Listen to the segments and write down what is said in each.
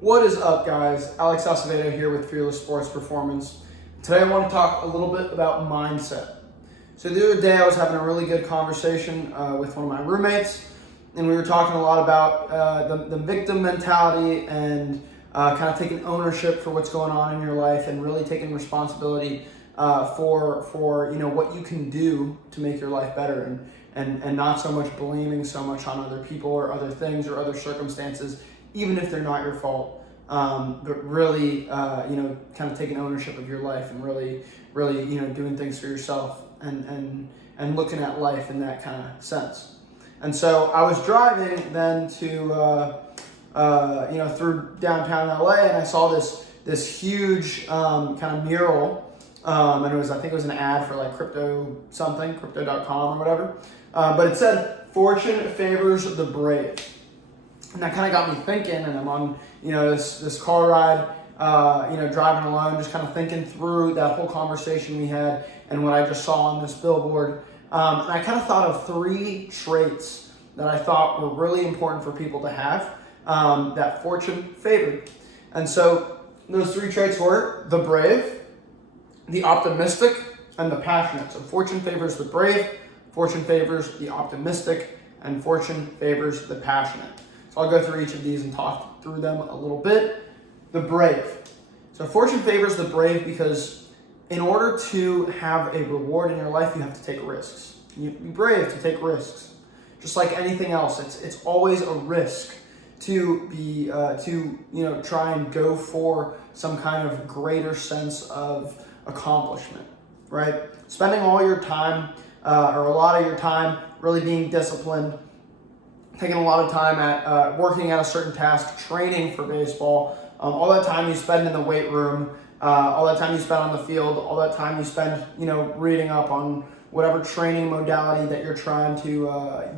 What is up, guys? Alex Acevedo here with Fearless Sports Performance. Today I want to talk a little bit about mindset. So the other day I was having a really good conversation with one of my roommates, and we were talking a lot about the victim mentality and kind of taking ownership for what's going on in your life and really taking responsibility for what you can do to make your life better and not so much blaming so much on other people or other things or other circumstances, even if they're not your fault, but really, kind of taking ownership of your life and really, doing things for yourself and looking at life in that kind of sense. And so I was driving then to, through downtown LA, and I saw this huge kind of mural, and I think it was an ad for like crypto.com or whatever, but it said, "Fortune favors the brave." And that kind of got me thinking, and I'm on, this car ride, driving alone, just kind of thinking through that whole conversation we had and what I just saw on this billboard. And I kind of thought of 3 traits that I thought were really important for people to have, that fortune favored. And so those 3 traits were the brave, the optimistic, and the passionate. So fortune favors the brave, fortune favors the optimistic, and fortune favors the passionate. So I'll go through each of these and talk through them a little bit. The brave. So fortune favors the brave because in order to have a reward in your life, you have to take risks. You be brave to take risks. Just like anything else, it's always a risk to be try and go for some kind of greater sense of accomplishment, right? Spending all your time or a lot of your time really being disciplined, taking a lot of time at working at a certain task, training for baseball, all that time you spend in the weight room, all that time you spend on the field, all that time you spend, reading up on whatever training modality that you're trying to,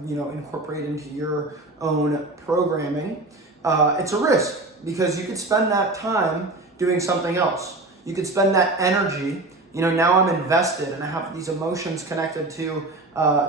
incorporate into your own programming. It's a risk because you could spend that time doing something else. You could spend that energy, now I'm invested and I have these emotions connected to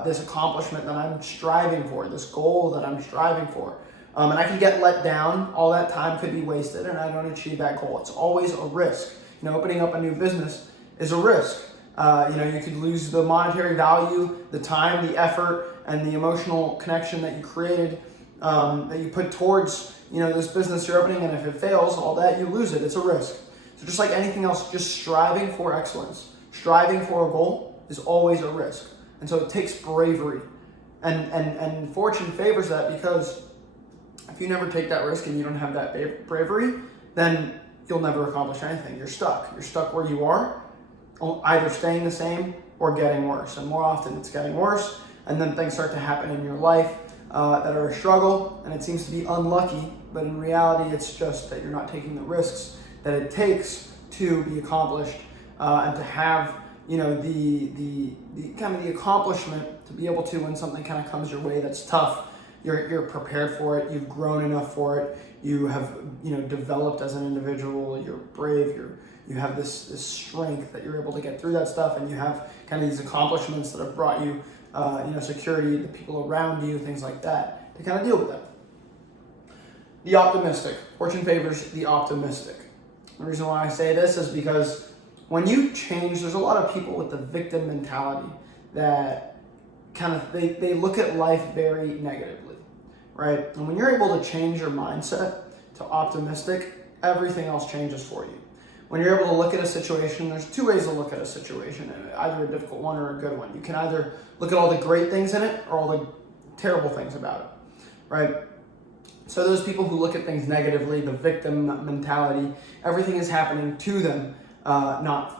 this accomplishment that I'm striving for, this goal that I'm striving for. And I can get let down. All that time could be wasted and I don't achieve that goal. It's always a risk. Opening up a new business is a risk. You could lose the monetary value, the time, the effort, and the emotional connection that you created, that you put towards, this business you're opening, and if it fails, all that, you lose it. It's a risk. So just like anything else, just striving for excellence, striving for a goal is always a risk. And so it takes bravery. And fortune favors that because if you never take that risk and you don't have that bravery, then you'll never accomplish anything. You're stuck. You're stuck where you are, either staying the same or getting worse. And more often it's getting worse. And then things start to happen in your life that are a struggle. And it seems to be unlucky. But in reality, it's just that you're not taking the risks that it takes to be accomplished and to have the kind of the accomplishment to be able to, when something kind of comes your way that's tough, you're prepared for it, you've grown enough for it, you have developed as an individual, you're brave, you have this strength that you're able to get through that stuff, and you have kind of these accomplishments that have brought you security, the people around you, things like that, to kind of deal with that. The optimistic. Fortune favors the optimistic. The reason why I say this is because when you change, there's a lot of people with the victim mentality that kind of, they look at life very negatively, right? And when you're able to change your mindset to optimistic, everything else changes for you. When you're able to look at a situation, there's 2 ways to look at a situation, either a difficult one or a good one. You can either look at all the great things in it or all the terrible things about it, right? So those people who look at things negatively, the victim mentality, everything is happening to them, not,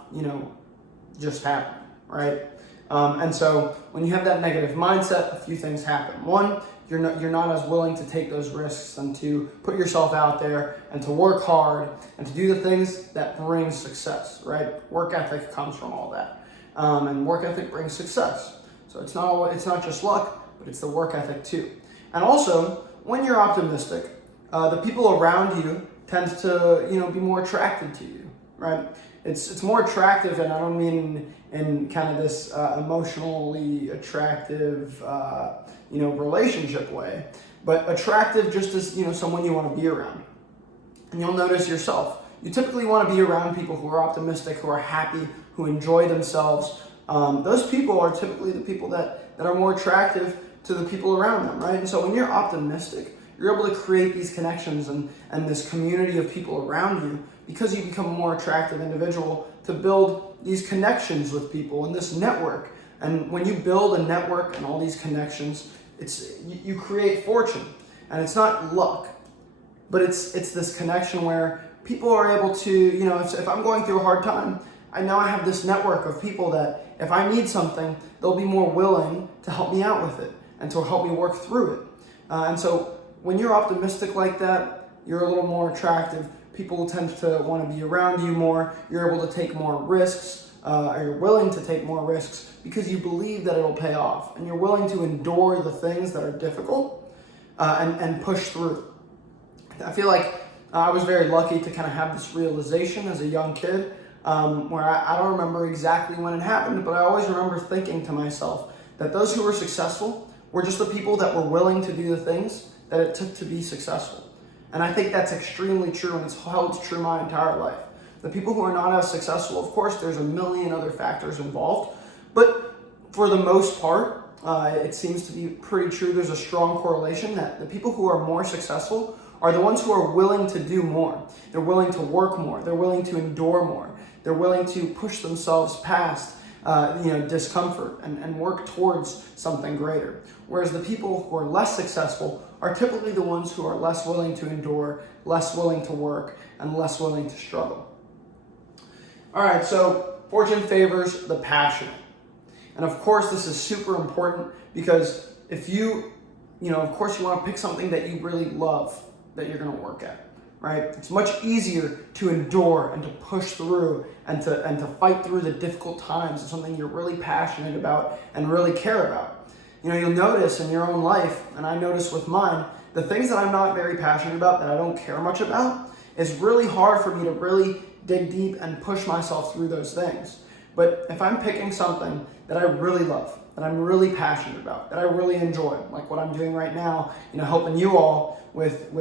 just happening, right? And so when you have that negative mindset, a few things happen. One, you're not as willing to take those risks and to put yourself out there and to work hard and to do the things that bring success, right? Work ethic comes from all that. And work ethic brings success. So it's not just luck, but it's the work ethic too. And also, when you're optimistic, the people around you tend to, be more attracted to you, right? It's more attractive, and I don't mean in kind of this emotionally attractive, relationship way, but attractive just as, someone you want to be around. And you'll notice yourself, you typically want to be around people who are optimistic, who are happy, who enjoy themselves. Those people are typically the people that are more attractive to the people around them, right? And so when you're optimistic, you're able to create these connections and this community of people around you because you become a more attractive individual to build these connections with people and this network. And when you build a network and all these connections, you create fortune. And it's not luck, but it's this connection where people are able to, if I'm going through a hard time, I know I have this network of people that if I need something, they'll be more willing to help me out with it and to help me work through it. And so when you're optimistic like that, you're a little more attractive. People tend to want to be around you more. You're able to take more risks, or you're willing to take more risks because you believe that it'll pay off. And you're willing to endure the things that are difficult and push through. I feel like I was very lucky to kind of have this realization as a young kid where I don't remember exactly when it happened, but I always remember thinking to myself that those who were successful were just the people that were willing to do the things that it took to be successful. And I think that's extremely true, and it's held true my entire life. The people who are not as successful, of course, there's a million other factors involved, but for the most part, it seems to be pretty true. There's a strong correlation that the people who are more successful are the ones who are willing to do more. They're willing to work more. They're willing to endure more. They're willing to push themselves past discomfort and work towards something greater. Whereas the people who are less successful are typically the ones who are less willing to endure, less willing to work, and less willing to struggle. All right, so fortune favors the passionate. And of course, this is super important because if of course you want to pick something that you really love that you're going to work at, right? It's much easier to endure and to push through and to fight through the difficult times of something you're really passionate about and really care about. You'll notice in your own life, and I notice with mine, the things that I'm not very passionate about, that I don't care much about, it's really hard for me to really dig deep and push myself through those things. But if I'm picking something that I really love, that I'm really passionate about, that I really enjoy, like what I'm doing right now, helping you all with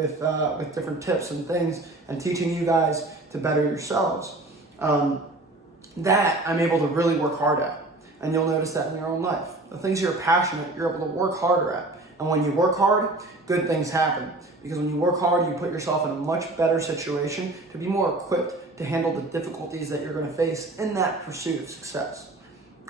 different tips and things and teaching you guys to better yourselves, that I'm able to really work hard at. And you'll notice that in your own life. The things you're passionate, you're able to work harder at. And when you work hard, good things happen. Because when you work hard, you put yourself in a much better situation to be more equipped to handle the difficulties that you're going to face in that pursuit of success.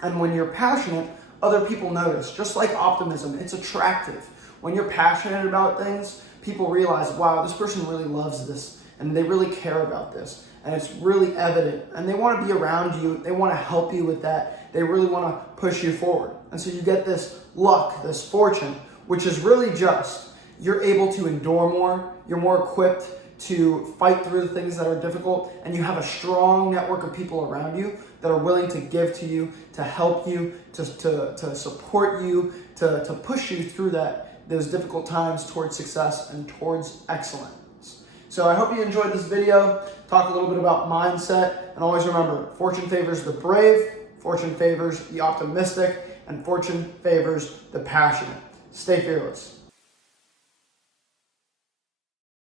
And when you're passionate, other people notice. Just like optimism, it's attractive. When you're passionate about things, people realize, wow, this person really loves this and they really care about this. And it's really evident. And they want to be around you. They want to help you with that. They really want to push you forward. And so you get this luck, this fortune, which is really just, you're able to endure more. You're more equipped to fight through the things that are difficult. And you have a strong network of people around you that are willing to give to you, to help you, to support you, to push you through those difficult times towards success and towards excellence. So I hope you enjoyed this video. Talk a little bit about mindset. And always remember, fortune favors the brave, fortune favors the optimistic, and fortune favors the passionate. Stay fearless.